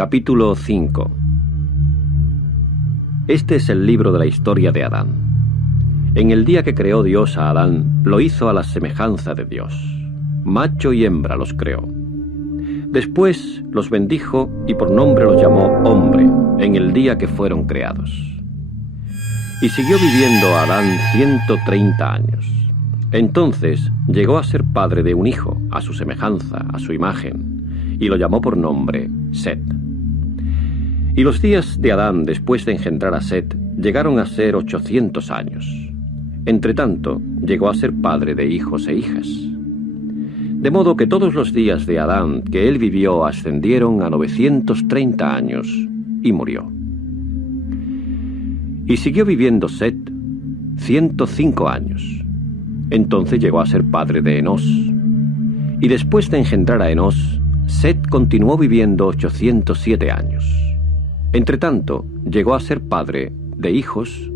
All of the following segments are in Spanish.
Capítulo 5. Este es el libro de la historia de Adán. En el día que creó Dios a Adán, lo hizo a la semejanza de Dios. Macho y hembra los creó. Después los bendijo y por nombre los llamó hombre en el día que fueron creados. Y siguió viviendo Adán 130 años. Entonces llegó a ser padre de un hijo, a su semejanza, a su imagen, y lo llamó por nombre Set. Y los días de Adán después de engendrar a Set llegaron a ser 800 años. Entretanto, llegó a ser padre de hijos e hijas. De modo que todos los días de Adán que él vivió ascendieron a 930 años y murió. Y siguió viviendo Set 105 años. Entonces llegó a ser padre de Enós. Y después de engendrar a Enós, Set continuó viviendo 807 años. Entretanto, llegó a ser padre de hijos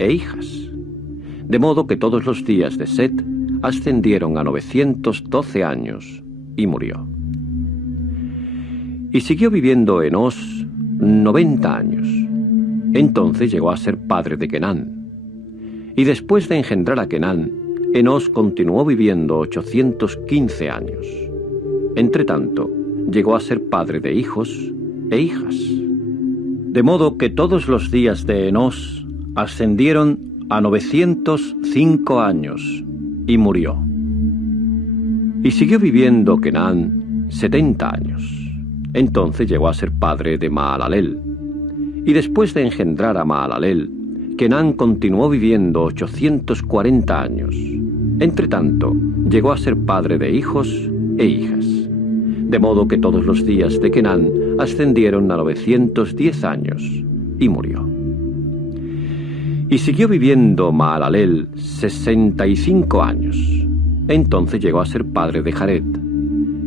e hijas. De modo que todos los días de Set ascendieron a 912 años y murió. Y siguió viviendo Enós 90 años. Entonces llegó a ser padre de Kenán. Y después de engendrar a Kenán, Enós continuó viviendo 815 años. Entretanto, llegó a ser padre de hijos e hijas. De modo que todos los días de Enós ascendieron a 905 años y murió. Y siguió viviendo Kenán 70 años. Entonces llegó a ser padre de Mahalaleel. Y después de engendrar a Mahalaleel, Kenán continuó viviendo 840 años. Entretanto, llegó a ser padre de hijos e hijas. De modo que todos los días de Kenán ascendieron a 910 años y murió. Y siguió viviendo Mahalaleel 65 años. Entonces llegó a ser padre de Jared.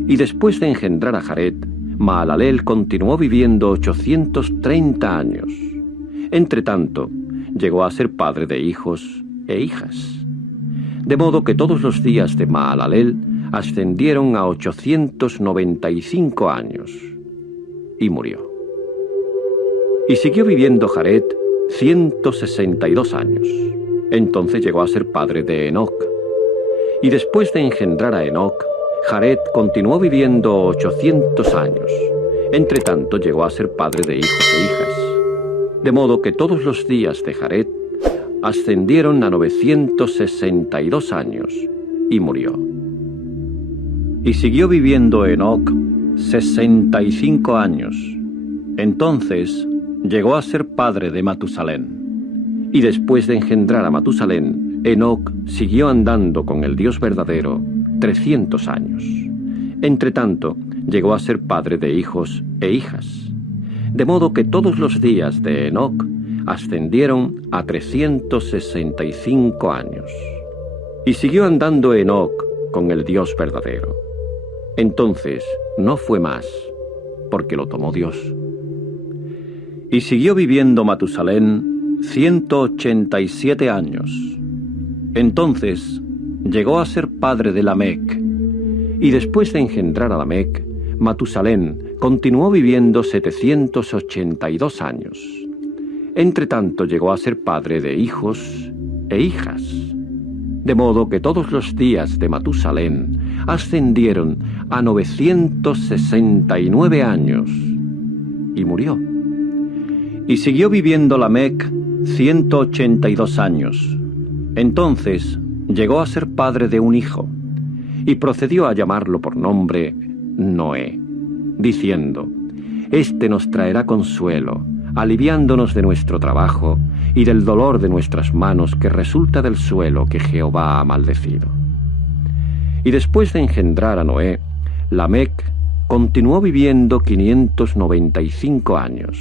Y después de engendrar a Jared, Mahalaleel continuó viviendo 830 años. Entretanto, llegó a ser padre de hijos e hijas. De modo que todos los días de Mahalaleel ascendieron a 895 años y murió. Y siguió viviendo Jared 162 años. Entonces llegó a ser padre de Enoc. Y después de engendrar a Enoc, Jared continuó viviendo 800 años. Entretanto llegó a ser padre de hijos e hijas. De modo que todos los días de Jared ascendieron a 962 años y murió. Y siguió viviendo Enoc 65 años. Entonces llegó a ser padre de Matusalén. Y después de engendrar a Matusalén, Enoc siguió andando con el Dios verdadero 300 años. Entretanto, llegó a ser padre de hijos e hijas. De modo que todos los días de Enoc ascendieron a 365 años. Y siguió andando Enoc con el Dios verdadero. Entonces no fue más, porque lo tomó Dios. Y siguió viviendo Matusalén 187 años. Entonces llegó a ser padre de Lamec. Y después de engendrar a Lamec, Matusalén continuó viviendo 782 años. Entretanto llegó a ser padre de hijos e hijas. De modo que todos los días de Matusalén ascendieron a 969 años y murió. Y siguió viviendo Lamec 182 años. Entonces llegó a ser padre de un hijo y procedió a llamarlo por nombre Noé, diciendo: «Este nos traerá consuelo, aliviándonos de nuestro trabajo y del dolor de nuestras manos que resulta del suelo que Jehová ha maldecido». Y después de engendrar a Noé, Lamec continuó viviendo 595 años.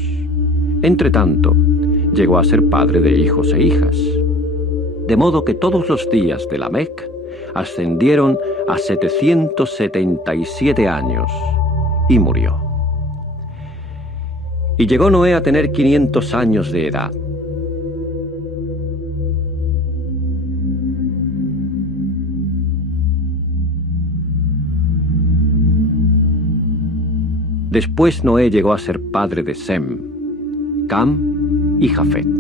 Entretanto, llegó a ser padre de hijos e hijas. De modo que todos los días de Lamec ascendieron a 777 años y murió. Y llegó Noé a tener 500 años de edad. Después Noé llegó a ser padre de Sem, Cam y Jafet.